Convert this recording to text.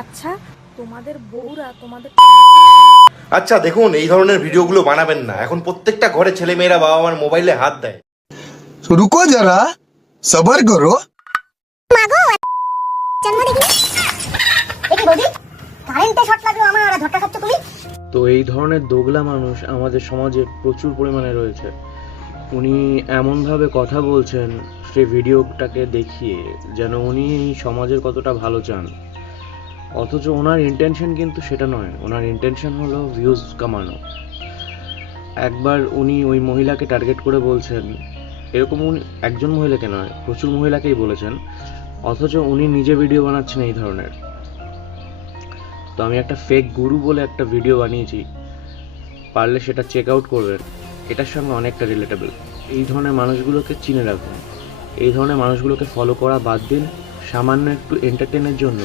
আচ্ছা তোমাদের বউরা তোমাদের আচ্ছা দেখুন, এই ধরনের ভিডিওগুলো বানাবেন না। এখন প্রত্যেকটা ঘরে ছেলে মেয়েরা বাবা মার মোবাইলে হাত দেয়। तो रुको जरा सबर करो। তো এই ধরনের দোগলা মানুষ আমাদের সমাজে প্রচুর পরিমাণে রয়েছে। উনি এমনভাবে কথা বলছেন সেই ভিডিওটাকে দেখিয়ে যেন উনি সমাজের কতটা ভালো চান, অথচ ওনার ইন্টেনশন কিন্তু সেটা নয়। ওনার ইন্টেনশন হলো ভিউজ কামানো। একবার উনি ওই মহিলাকে টার্গেট করে বলছেন, এরকম উনি একজন মহিলাকে নয় প্রচুর মহিলাকেই বলেছেন, অথচ উনি নিজে ভিডিও বানাচ্ছেন এই ধরনের। তো আমি একটা ফেক গুরু বলে একটা ভিডিও বানিয়েছি, পারলে সেটা চেক আউট করবেন। এটার সঙ্গে অনেকটা রিলেটেবল। এই ধরনের মানুষগুলোকে চিনে রাখুন, এই ধরনের মানুষগুলোকে ফলো করা বাদ দিন সামান্য একটু এন্টারটেনের জন্য।